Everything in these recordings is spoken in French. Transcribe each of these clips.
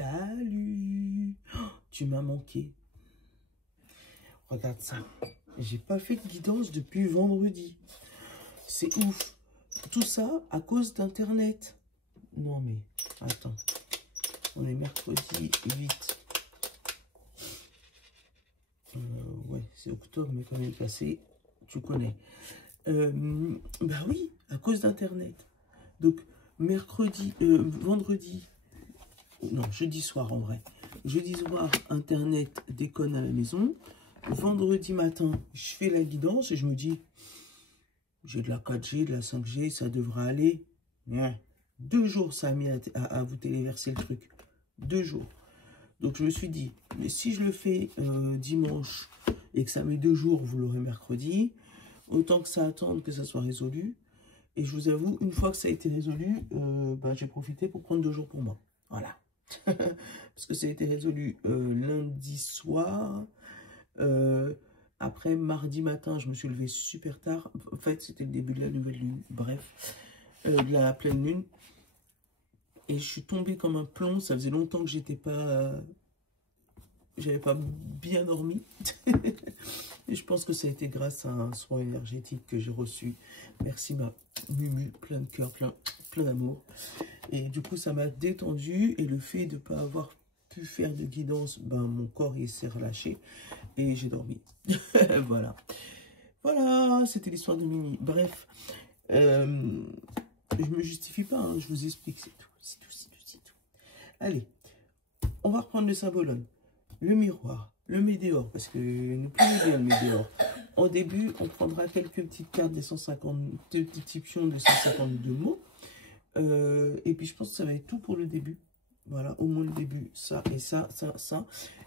Salut. Oh, tu m'as manqué. Regarde ça. J'ai pas fait de guidance depuis vendredi. C'est ouf. Tout ça à cause d'Internet. Non mais, attends. On est mercredi 8. Ouais, c'est octobre, mais quand même passé, tu connais. Bah oui, à cause d'Internet. Donc, vendredi, non, jeudi soir en vrai. Jeudi soir, Internet déconne à la maison. Vendredi matin, je fais la guidance et je me dis, j'ai de la 4G, de la 5G, ça devrait aller. Ouais. 2 jours, ça a mis à vous téléverser le truc. 2 jours. Donc, je me suis dit, mais si je le fais dimanche et que ça met 2 jours, vous l'aurez mercredi, autant que ça attende que ça soit résolu. Et je vous avoue, une fois que ça a été résolu, bah, j'ai profité pour prendre 2 jours pour moi. Voilà. Parce que ça a été résolu lundi soir. Après, mardi matin, je me suis levée super tard. En fait, c'était le début de la nouvelle lune. Bref, de la pleine lune. Et je suis tombée comme un plomb. Ça faisait longtemps que j'avais pas bien dormi. Et je pense que ça a été grâce à un soin énergétique que j'ai reçu. Merci ma Mumu, plein de cœur, plein d'amour. Et du coup, ça m'a détendu. Et le fait de ne pas avoir pu faire de guidance, ben, mon corps il s'est relâché. Et j'ai dormi. Voilà. Voilà, c'était l'histoire de Mimi. Bref, je me justifie pas, hein, je vous explique, c'est tout. C'est tout. Allez, on va reprendre le symbolone. Le miroir, le météore, parce que nous pouvons bien le météore. Au début, on prendra quelques petites cartes des 150, des petits pions de 152 mots. Et puis, je pense que ça va être tout pour le début. Voilà, au moins le début, ça et ça.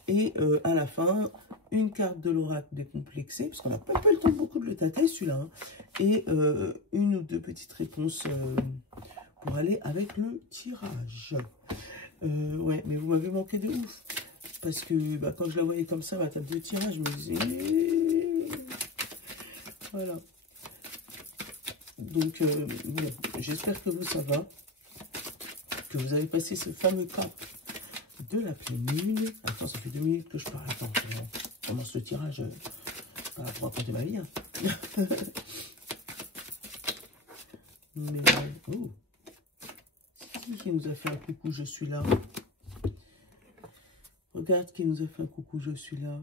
Et à la fin, une carte de l'oracle décomplexée, parce qu'on n'a pas le temps beaucoup de le tâter, celui-là. Hein, et une ou deux petites réponses pour aller avec le tirage. Ouais, mais vous m'avez manqué de ouf. Parce que bah, quand je la voyais comme ça, ma table de tirage, je me disais... Voilà. Donc, bon, j'espère que vous, ça va. Que vous avez passé ce fameux cap de la pleine lune. Attends, ça fait 2 minutes que je parle. Attends, on commence le tirage pour raconter ma vie. Hein. Mais, oh. C'est qui nous a fait un coucou, je suis là. Regarde qui nous a fait un coucou, je suis là.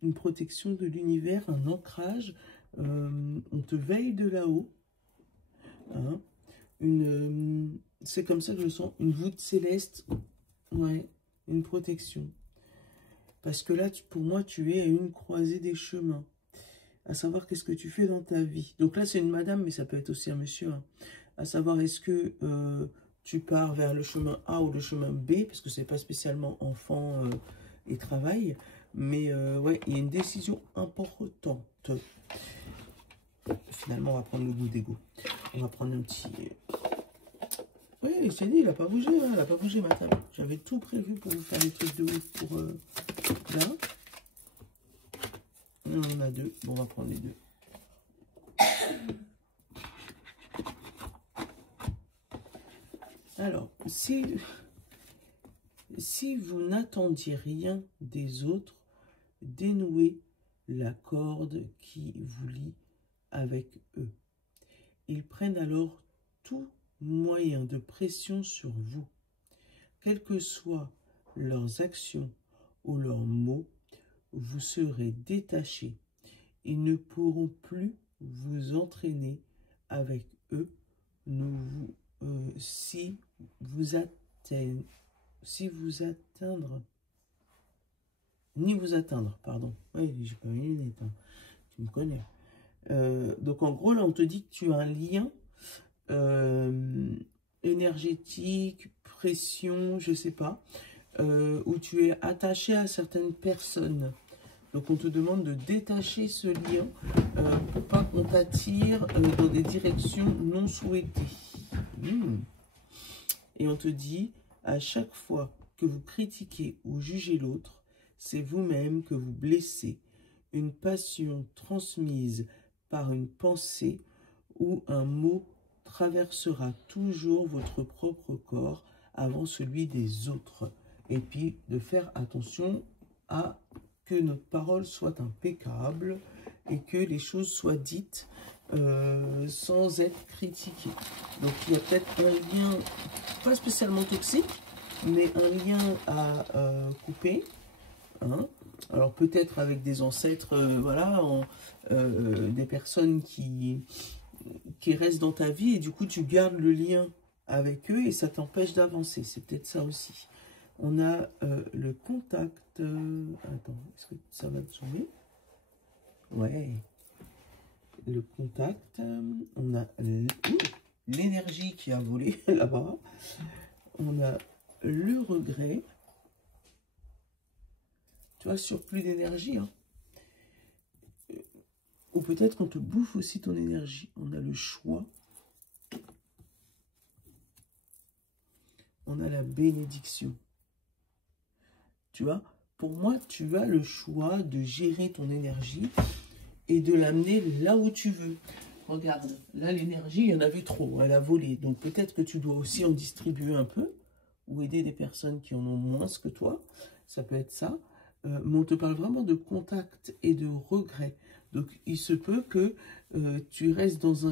Une protection de l'univers, un ancrage. On te veille de là-haut. Hein. C'est comme ça que je le sens. Une voûte céleste. Ouais, une protection. Parce que là, pour moi, tu es à une croisée des chemins. À savoir qu'est-ce que tu fais dans ta vie. Donc là, c'est une madame, mais ça peut être aussi un monsieur. Hein. À savoir, est-ce que tu pars vers le chemin A ou le chemin B, parce que c'est pas spécialement enfant et travail. Mais ouais, il y a une décision importante. Finalement, on va prendre le goût d'ego. On va prendre un petit... Oui, c'est dit, il n'a pas bougé, hein, il n'a pas bougé ma table. J'avais tout prévu pour vous faire des trucs de ouf pour là. On en a 2. Bon, on va prendre les 2. Alors, si vous n'attendiez rien des autres, dénouez la corde qui vous lie avec eux. Ils prennent alors tout moyen de pression sur vous. Quelles que soient leurs actions ou leurs mots, vous serez détaché. Ils ne pourront plus vous entraîner avec eux si vous atteindre, pardon. Oui, j'ai pas mis les lunettes, hein. Tu me connais. Donc en gros, là, on te dit que tu as un lien énergétique, pression, je sais pas, où tu es attaché à certaines personnes. Donc on te demande de détacher ce lien pour pas qu'on t'attire dans des directions non souhaitées. Et on te dit, à chaque fois que vous critiquez ou jugez l'autre, c'est vous-même que vous blessez. Une passion transmise par une pensée ou un mot traversera toujours votre propre corps avant celui des autres. Et puis de faire attention à que notre parole soit impeccable et que les choses soient dites sans être critiquées. Donc il y a peut-être un lien, pas spécialement toxique, mais un lien à couper. Hein. Alors peut-être avec des ancêtres, voilà, des personnes qui restent dans ta vie et du coup tu gardes le lien avec eux et ça t'empêche d'avancer. C'est peut-être ça aussi. On a le contact. Attends, est-ce que ça va tomber? Ouais. Le contact. On a l'énergie qui a volé là-bas. On a le regret. Tu vois, surplus d'énergie. Hein. Ou peut-être qu'on te bouffe aussi ton énergie. On a le choix. On a la bénédiction. Tu vois, pour moi, tu as le choix de gérer ton énergie et de l'amener là où tu veux. Regarde, là, l'énergie, il y en avait trop. Elle a volé. Donc, peut-être que tu dois aussi en distribuer un peu ou aider des personnes qui en ont moins que toi. Ça peut être ça. Mais on te parle vraiment de contact et de regret. Donc, il se peut que tu restes dans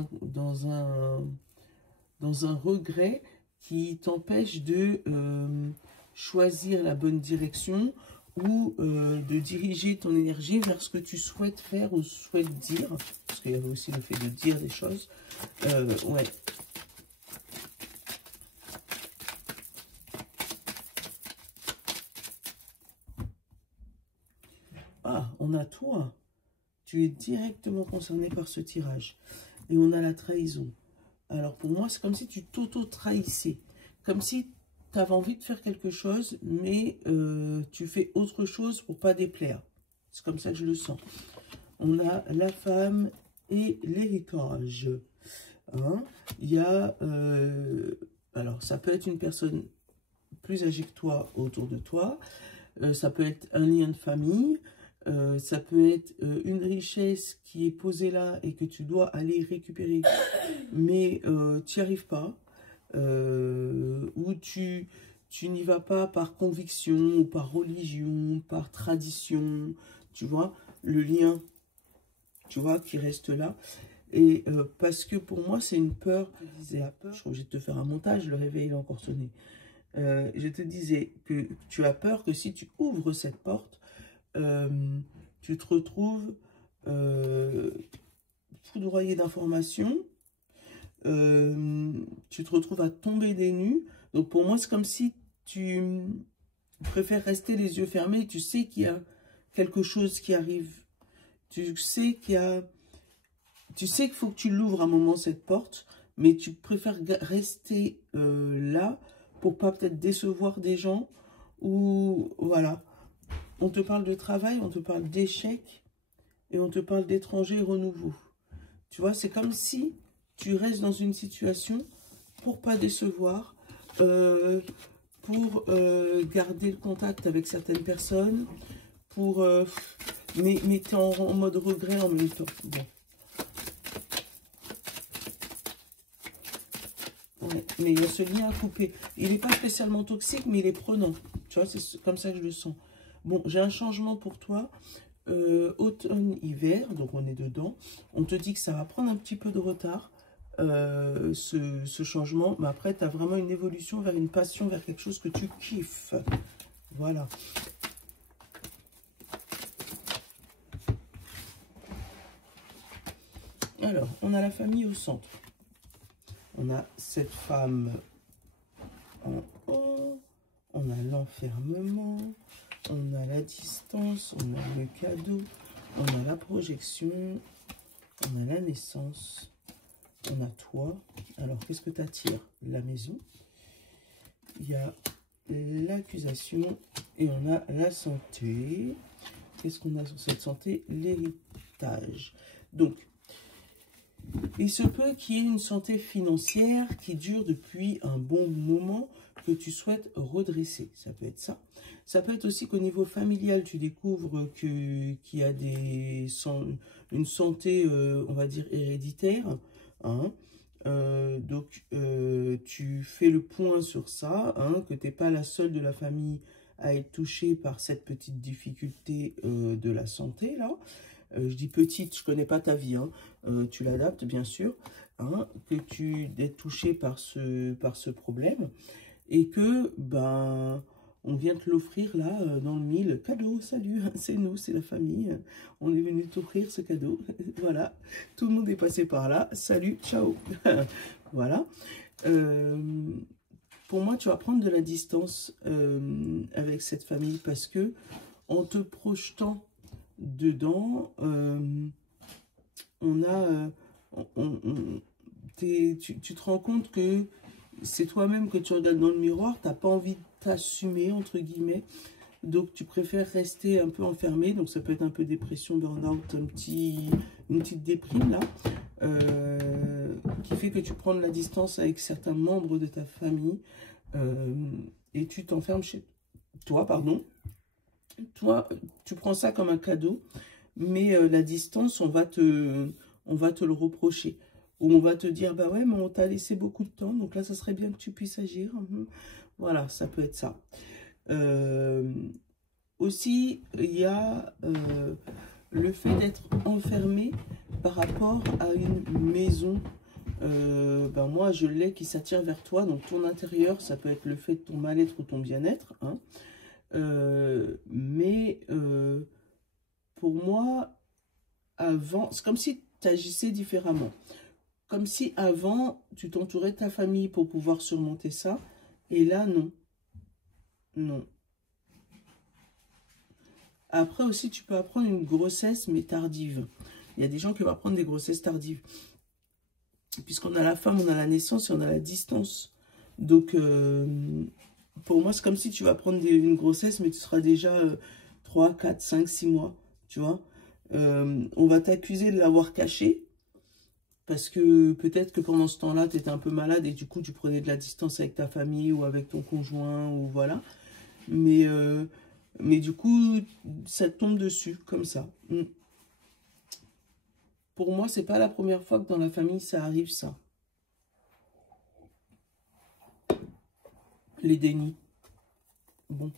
un regret qui t'empêche de choisir la bonne direction ou de diriger ton énergie vers ce que tu souhaites faire ou souhaites dire. Parce qu'il y avait aussi le fait de dire des choses. Ouais. Ah, on a toi. Tu es directement concerné par ce tirage. Et on a la trahison. Alors pour moi, c'est comme si tu t'auto-trahissais. Comme si tu avais envie de faire quelque chose, mais tu fais autre chose pour pas déplaire. C'est comme ça que je le sens. On a la femme et l'héritage. Hein? Il y a... alors, ça peut être une personne plus âgée que toi autour de toi. Ça peut être un lien de famille. Ça peut être une richesse qui est posée là et que tu dois aller récupérer, mais tu n'y arrives pas, ou tu n'y vas pas par conviction, ou par religion, par tradition, tu vois, le lien, tu vois, qui reste là. Et parce que pour moi, c'est une peur. Je te disais, je suis obligée de te faire un montage, le réveil est encore sonné. Je te disais que tu as peur que si tu ouvres cette porte, tu te retrouves foudroyé d'informations, tu te retrouves à tomber des nues. Donc pour moi, c'est comme si tu préfères rester les yeux fermés. Tu sais qu'il y a quelque chose qui arrive. Tu sais qu'il faut que tu l'ouvres à un moment, cette porte, mais tu préfères rester là pour pas peut-être décevoir des gens ou voilà. On te parle de travail, on te parle d'échec et on te parle d'étranger renouveau. Tu vois, c'est comme si tu restes dans une situation pour pas décevoir, pour garder le contact avec certaines personnes, pour mais tu es en mode regret en même temps. Bon. Ouais, mais il y a ce lien à couper. Il n'est pas spécialement toxique, mais il est prenant. Tu vois, c'est comme ça que je le sens. Bon, j'ai un changement pour toi. Automne-hiver, donc on est dedans. On te dit que ça va prendre un petit peu de retard, ce changement. Mais après, tu as vraiment une évolution vers une passion, vers quelque chose que tu kiffes. Voilà. Alors, on a la famille au centre. On a cette femme en haut. On a l'enfermement. On a la distance, on a le cadeau, on a la projection, on a la naissance, on a toi. Alors, qu'est-ce que tu attires? La maison. Il y a l'accusation et on a la santé. Qu'est-ce qu'on a sur cette santé? L'héritage. Donc, il se peut qu'il y ait une santé financière qui dure depuis un bon moment que tu souhaites redresser. Ça peut être ça. Ça peut être aussi qu'au niveau familial, tu découvres qu'il y a une santé, on va dire, héréditaire. Hein. Donc, tu fais le point sur ça, hein, que tu n'es pas la seule de la famille à être touché par cette petite difficulté de la santé, là. Je dis petite, je connais pas ta vie, hein. Tu l'adaptes, bien sûr, hein, que tu es touché par ce problème et que, ben, on vient te l'offrir là, dans le mille. Cadeau, salut, c'est nous, c'est la famille. On est venu t'offrir ce cadeau. Voilà, tout le monde est passé par là. Salut, ciao. Voilà. Pour moi, tu vas prendre de la distance avec cette famille parce que en te projetant dedans, tu te rends compte que c'est toi-même que tu regardes dans le miroir, tu n'as pas envie de t'assumer, entre guillemets, donc tu préfères rester un peu enfermé, donc ça peut être un peu dépression, burn-out, une petite déprime là, qui fait que tu prends de la distance avec certains membres de ta famille, et tu t'enfermes chez toi, pardon. Toi, tu prends ça comme un cadeau, mais la distance, on va te le reprocher. Ou on va te dire, bah ouais, mais on t'a laissé beaucoup de temps, donc là, ça serait bien que tu puisses agir. Voilà, ça peut être ça. Aussi, il y a le fait d'être enfermé par rapport à une maison. Ben moi, je l'ai qui s'attire vers toi, donc ton intérieur, ça peut être le fait de ton mal-être ou ton bien-être, hein. Mais pour moi, avant, c'est comme si tu agissais différemment. Comme si avant, tu t'entourais de ta famille pour pouvoir surmonter ça. Et là, non. Non. Après aussi, tu peux apprendre une grossesse, mais tardive. Il y a des gens qui vont apprendre des grossesses tardives. Puisqu'on a la femme, on a la naissance et on a la distance. Donc, pour moi, c'est comme si tu vas prendre une grossesse, mais tu seras déjà 3, 4, 5, 6 mois. Tu vois, on va t'accuser de l'avoir caché. Parce que peut-être que pendant ce temps-là, tu étais un peu malade et du coup, tu prenais de la distance avec ta famille ou avec ton conjoint ou voilà. Mais du coup, ça te tombe dessus comme ça. Pour moi, c'est pas la première fois que dans la famille, ça arrive ça. Les dénis. Bon.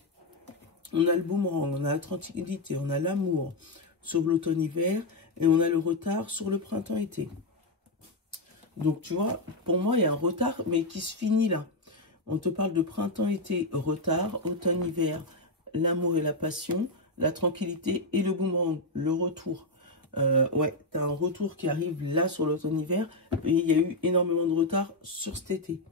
On a le boomerang, on a la tranquillité, on a l'amour sur l'automne-hiver et on a le retard sur le printemps-été. Donc, tu vois, pour moi, il y a un retard, mais qui se finit là. On te parle de printemps-été, retard, automne-hiver, l'amour et la passion, la tranquillité et le boomerang, le retour. Ouais, tu as un retour qui arrive là sur l'automne-hiver, et il y a eu énormément de retard sur cet été.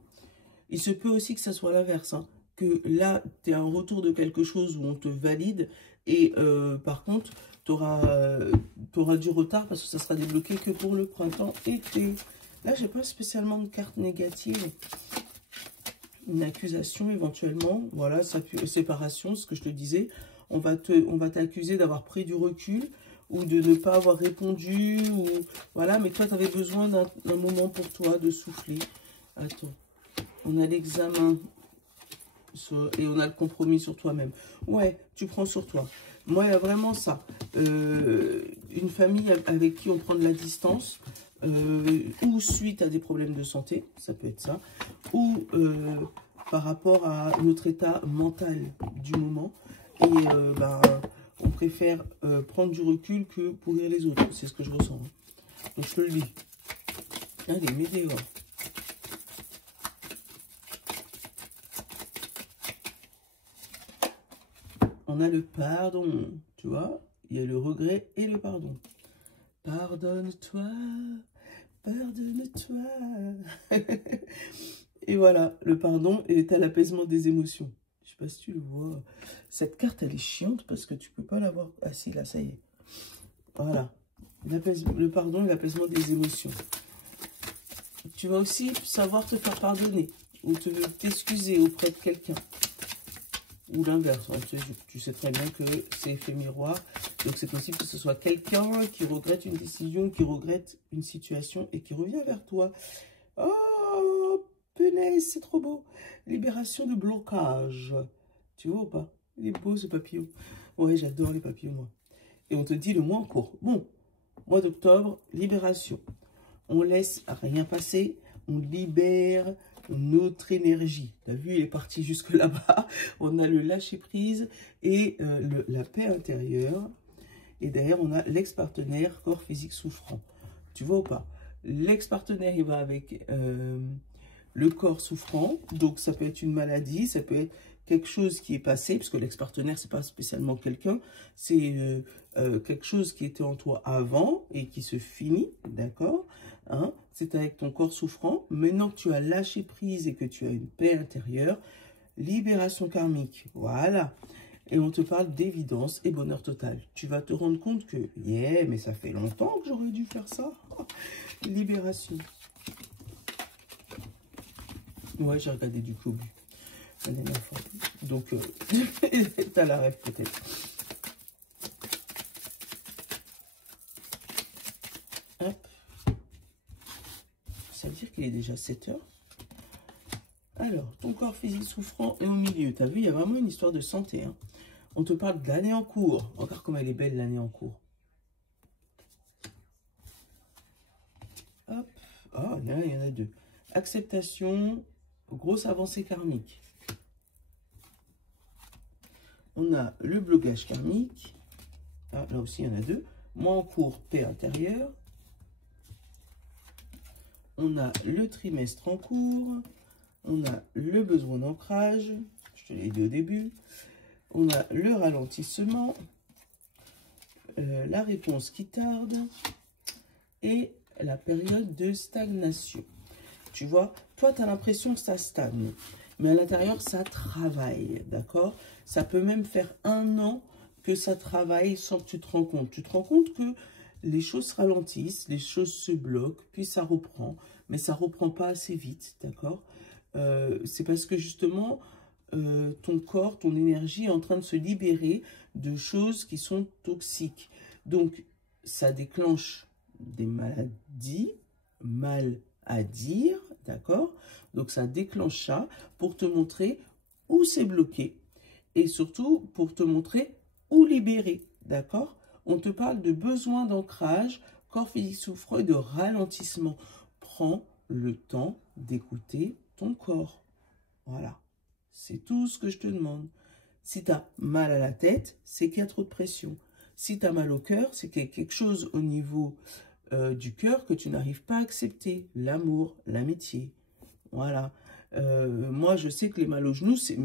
Il se peut aussi que ça soit l'inverse, hein, que là, tu as un retour de quelque chose où on te valide, et par contre, tu auras du retard parce que ça sera débloqué que pour le printemps-été. Là, j'ai pas spécialement de carte négative. Une accusation éventuellement. Voilà, séparation, ce que je te disais. On va t'accuser d'avoir pris du recul ou de ne pas avoir répondu. Ou, voilà, mais toi, tu avais besoin d'un moment pour toi de souffler. Attends. On a l'examen et on a le compromis sur toi-même. Ouais, tu prends sur toi. Moi, il y a vraiment ça. Une famille avec qui on prend de la distance. Ou suite à des problèmes de santé, ça peut être ça, ou par rapport à notre état mental du moment, et ben, on préfère prendre du recul que pourrir les autres, c'est ce que je ressens, hein. Donc je te le dis. Allez, météore. On a le pardon, tu vois, il y a le regret et le pardon. Pardonne-toi, pardonne-toi. Et voilà, le pardon est à l'apaisement des émotions. Je sais pas si tu le vois. Cette carte, elle est chiante parce que tu peux pas l'avoir. Ah si, là, ça y est. Voilà. Le pardon et l'apaisement des émotions. Tu vas aussi savoir te faire pardonner ou t'excuser auprès de quelqu'un. Ou l'inverse, tu sais très bien que c'est effet miroir, donc c'est possible que ce soit quelqu'un qui regrette une décision, qui regrette une situation et qui revient vers toi. Oh, punaise, c'est trop beau. Libération de blocage. Tu vois ou pas? Il est beau ce papillon. Ouais, j'adore les papillons, moi. Et on te dit le mois en cours. Bon, mois d'octobre, libération. On laisse rien passer, on libère notre énergie. Tu as vu, il est parti jusque là-bas. On a le lâcher-prise et la paix intérieure. Et derrière, on a l'ex-partenaire, corps physique souffrant. Tu vois ou pas? L'ex-partenaire, il va avec le corps souffrant. Donc, ça peut être une maladie, ça peut être quelque chose qui est passé, parce que l'ex-partenaire, c'est pas spécialement quelqu'un. C'est quelque chose qui était en toi avant et qui se finit, d'accord, hein? C'est avec ton corps souffrant. Maintenant que tu as lâché prise et que tu as une paix intérieure, libération karmique, voilà. Et on te parle d'évidence et bonheur total. Tu vas te rendre compte que, yeah, mais ça fait longtemps que j'aurais dû faire ça. Libération. Ouais, j'ai regardé du coup la dernière fois. Donc, t'as la rêve peut-être. Hop. Ça veut dire qu'il est déjà 7 heures. Alors, ton corps physique souffrant est au milieu. Tu as vu, il y a vraiment une histoire de santé, hein. On te parle de l'année en cours. Regarde comme elle est belle, l'année en cours. Hop. Ah, il y en a 2. Acceptation, grosse avancée karmique. On a le blocage karmique. Ah, là aussi, il y en a 2. Moi en cours, paix intérieure. On a le trimestre en cours. On a le besoin d'ancrage. Je te l'ai dit au début. On a le ralentissement, la réponse qui tarde et la période de stagnation. Tu vois, toi, tu as l'impression que ça stagne, mais à l'intérieur, ça travaille, d'accord? Ça peut même faire 1 an que ça travaille sans que tu te rends compte. Tu te rends compte que les choses ralentissent, les choses se bloquent, puis ça reprend, mais ça ne reprend pas assez vite, d'accord? C'est parce que justement... ton corps, ton énergie est en train de se libérer de choses qui sont toxiques. Donc, ça déclenche des maladies, mal à dire, d'accord? Donc, ça déclenche ça pour te montrer où c'est bloqué et surtout pour te montrer où libérer, d'accord? On te parle de besoin d'ancrage, corps physique souffrant et de ralentissement. Prends le temps d'écouter ton corps. Voilà. C'est tout ce que je te demande. Si tu as mal à la tête, c'est qu'il y a trop de pression. Si tu as mal au cœur, c'est qu'il y a quelque chose au niveau du cœur que tu n'arrives pas à accepter. L'amour, l'amitié. Voilà. Moi, je sais que les mal aux genoux, c'est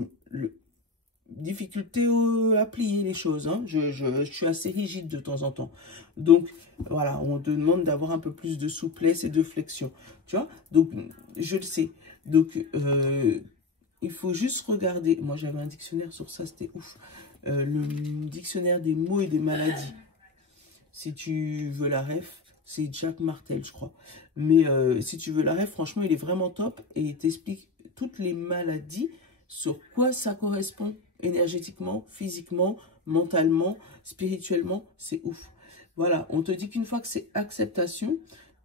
difficulté à plier les choses. Hein. Je suis assez rigide de temps en temps. Donc, voilà, on te demande d'avoir un peu plus de souplesse et de flexion. Tu vois? Donc, je le sais. Donc, il faut juste regarder. Moi, j'avais un dictionnaire sur ça, c'était ouf. Le dictionnaire des mots et des maladies. Si tu veux la ref, c'est Jacques Martel, je crois. Mais si tu veux la ref, franchement, il est vraiment top. Et il t'explique toutes les maladies, sur quoi ça correspond énergétiquement, physiquement, mentalement, spirituellement. C'est ouf. Voilà, on te dit qu'une fois que c'est acceptation,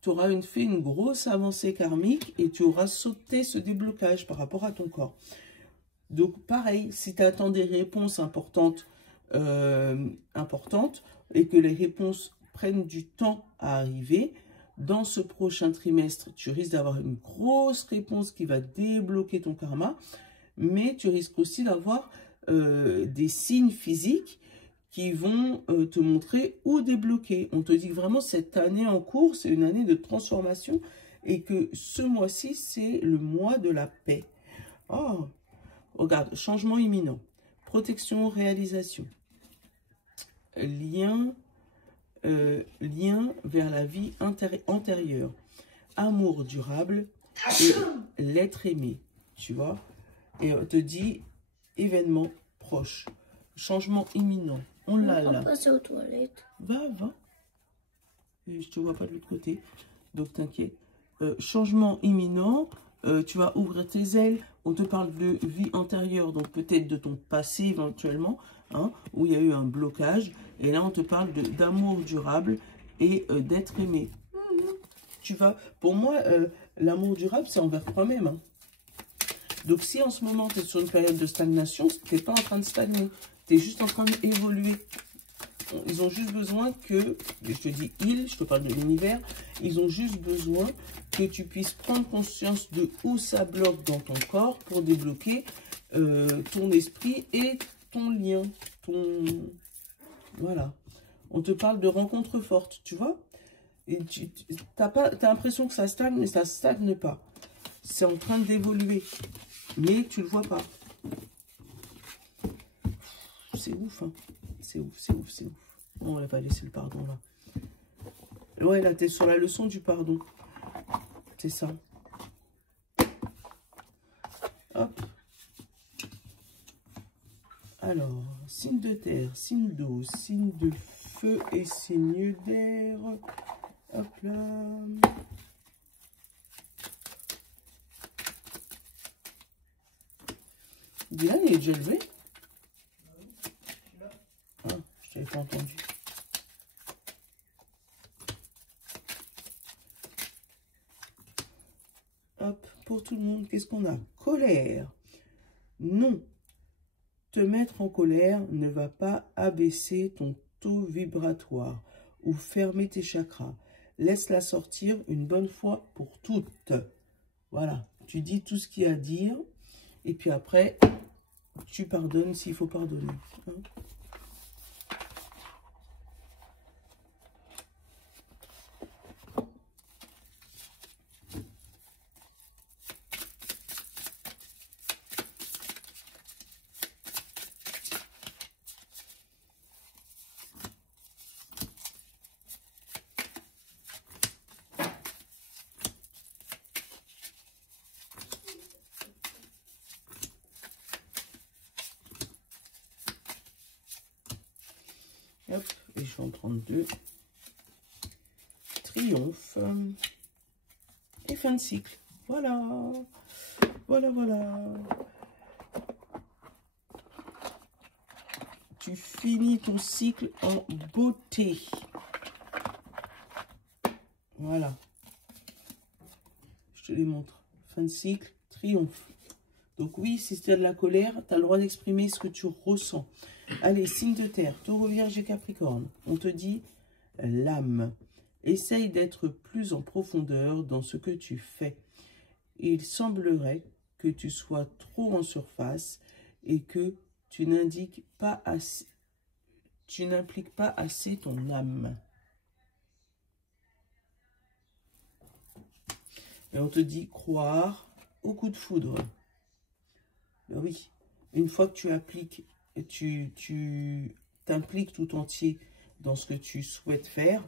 tu auras fait une grosse avancée karmique et tu auras sauté ce déblocage par rapport à ton corps. Donc, pareil, si tu attends des réponses importantes et que les réponses prennent du temps à arriver, dans ce prochain trimestre, tu risques d'avoir une grosse réponse qui va débloquer ton karma, mais tu risques aussi d'avoir des signes physiques qui vont te montrer où débloquer. On te dit que vraiment cette année en cours, c'est une année de transformation et que ce mois-ci, c'est le mois de la paix. Oh, regarde, changement imminent, protection, réalisation, lien vers la vie antérieure, amour durable et l'être aimé, tu vois. Et on te dit événement proche, changement imminent. On l'a là. Passer aux toilettes. Va. Et je te vois pas de l'autre côté, donc t'inquiète. Changement imminent, tu vas ouvrir tes ailes. On te parle de vie antérieure, donc peut-être de ton passé éventuellement, hein, où il y a eu un blocage. Et là, on te parle d'amour durable et d'être aimé. Tu vas, pour moi, l'amour durable, c'est envers toi-même. Hein. Donc, si en ce moment, tu es sur une période de stagnation, tu n'es pas en train de stagner. Tu es juste en train d'évoluer. ils ont juste besoin que, je te dis ils, je te parle de l'univers, ils ont juste besoin que tu puisses prendre conscience de où ça bloque dans ton corps pour débloquer ton esprit et ton lien, voilà. On te parle de rencontres fortes, tu vois. Et tu as l'impression que ça stagne, mais ça ne stagne pas. C'est en train d'évoluer, mais tu le vois pas. C'est ouf, hein. C'est ouf, c'est ouf, c'est ouf. Bon, elle va laisser le pardon, là. Ouais, là, tu es sur la leçon du pardon. C'est ça. Hop. Alors, signe de terre, signe d'eau, signe de feu et signe d'air. Hop là. Dylan, il est déjà levé? Ah, je t'avais pas entendu. Hop, pour tout le monde, qu'est-ce qu'on a? Colère. Non. Te mettre en colère ne va pas abaisser ton taux vibratoire ou fermer tes chakras. Laisse-la sortir une bonne fois pour toutes. Voilà, tu dis tout ce qu'il y a à dire et puis après, tu pardonnes s'il faut pardonner. Hein? Hop, et je suis en 32. Triomphe. Et fin de cycle. Voilà. Voilà, voilà. Tu finis ton cycle en beauté. Voilà. Je te les montre. Fin de cycle, triomphe. Donc oui, si tu as de la colère, tu as le droit d'exprimer ce que tu ressens. Allez, signe de terre, Taureau, Vierge et Capricorne. On te dit l'âme. Essaye d'être plus en profondeur dans ce que tu fais. Il semblerait que tu sois trop en surface et que tu n'impliques pas assez ton âme. Et on te dit croire au coup de foudre. Ben oui, une fois que tu appliques, tu t'impliques tout entier dans ce que tu souhaites faire,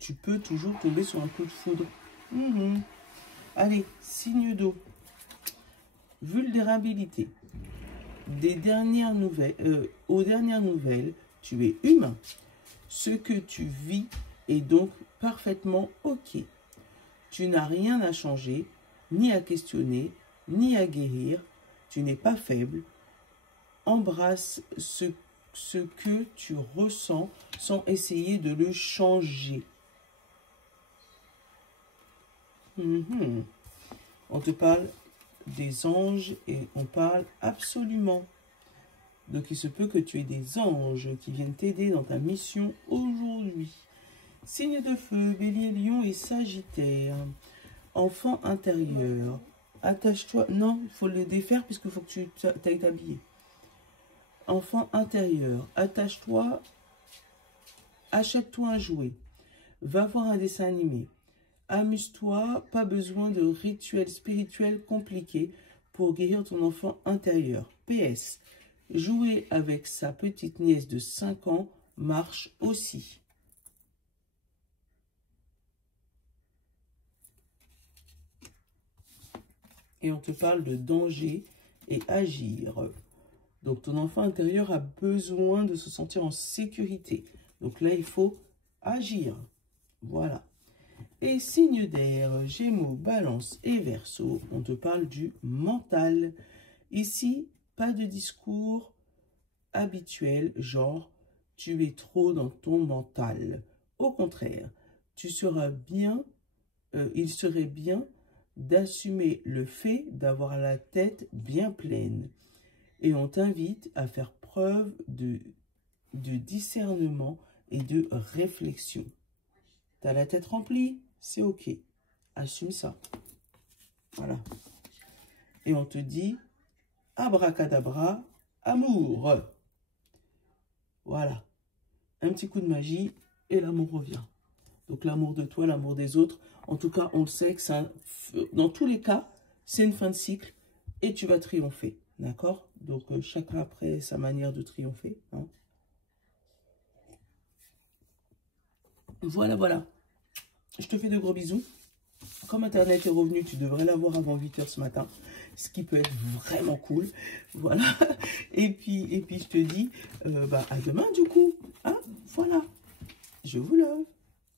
tu peux toujours tomber sur un coup de foudre. Allez, signe d'eau. Vulnérabilité. Aux dernières nouvelles, tu es humain. Ce que tu vis est donc parfaitement OK. Tu n'as rien à changer, ni à questionner, ni à guérir. Tu n'es pas faible. Embrasse ce que tu ressens sans essayer de le changer. On te parle des anges et on parle absolument. Donc il se peut que tu aies des anges qui viennent t'aider dans ta mission aujourd'hui. Signe de feu, Bélier, Lion et Sagittaire. Enfant intérieur. Attache-toi. Non, il faut le défaire puisqu'il faut que tu ailles t'habiller. Enfant intérieur. Attache-toi. Achète-toi un jouet. Va voir un dessin animé. Amuse-toi. Pas besoin de rituels spirituels compliqués pour guérir ton enfant intérieur. PS. Jouer avec sa petite nièce de 5 ans marche aussi. Et on te parle de danger et agir. Donc, ton enfant intérieur a besoin de se sentir en sécurité. Donc là, il faut agir. Voilà. Et signe d'air, Gémeaux, Balance et Verseau, on te parle du mental. Ici, pas de discours habituel, genre « tu es trop dans ton mental ». Au contraire, il serait bien d'assumer le fait d'avoir la tête bien pleine. Et on t'invite à faire preuve de discernement et de réflexion. Tu as la tête remplie, c'est OK. Assume ça. Voilà. Et on te dit, abracadabra, amour. Voilà. Un petit coup de magie et l'amour revient. Donc l'amour de toi, l'amour des autres. En tout cas, on le sait que ça, dans tous les cas, c'est une fin de cycle et tu vas triompher. D'accord? Donc chacun après sa manière de triompher. Hein. Voilà, voilà. Je te fais de gros bisous. Comme Internet est revenu, tu devrais l'avoir avant 8 h ce matin. Ce qui peut être vraiment cool. Voilà. Et puis je te dis à demain du coup. Hein, voilà. Je vous love.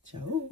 Ciao.